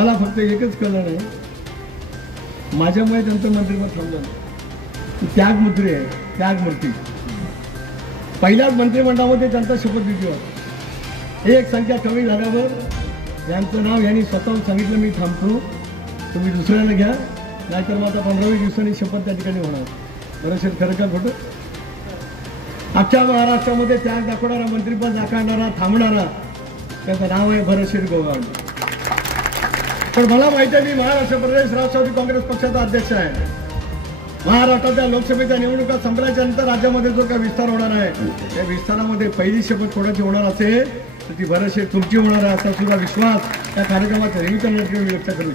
मला फक्त एकच कळलं नाही, माझ्यामुळे त्यांचं मंत्रिपद थांबलं. त्यागमुद्री आहे, त्यागमूर्ती. पहिल्याच मंत्रिमंडळामध्ये त्यांचा शपथविधी होता. एक संख्या कमी झाल्यावर यांचं नाव यांनी स्वतःहून सांगितलं, मी थांबतो, तुम्ही दुसऱ्याला घ्या, नाहीतर मग आता 15-20 दिवसांनी शपथ त्या ठिकाणी होणार. बरं खरं का खोटं? अख्ख्या महाराष्ट्रामध्ये त्याग दाखवणारा, मंत्रिपद नाकारणारा, थांबणारा त्याचं नाव आहे भरतशेठ गोगावणे. पण मला माहिती आहे, मी महाराष्ट्र प्रदेश राष्ट्रवादी काँग्रेस पक्षाचा अध्यक्ष आहे. महाराष्ट्राच्या लोकसभेच्या निवडणुका संपल्याच्या नंतर राज्यामध्ये जो काही विस्तार होणार आहे, त्या विस्तारामध्ये पहिली शपथ कोणाची होणार असेल तर ती भरतशेठ तुमची होणार आहे, असा सुद्धा विश्वास त्या कार्यक्रमाच्या निमित्ताने व्यक्त करू.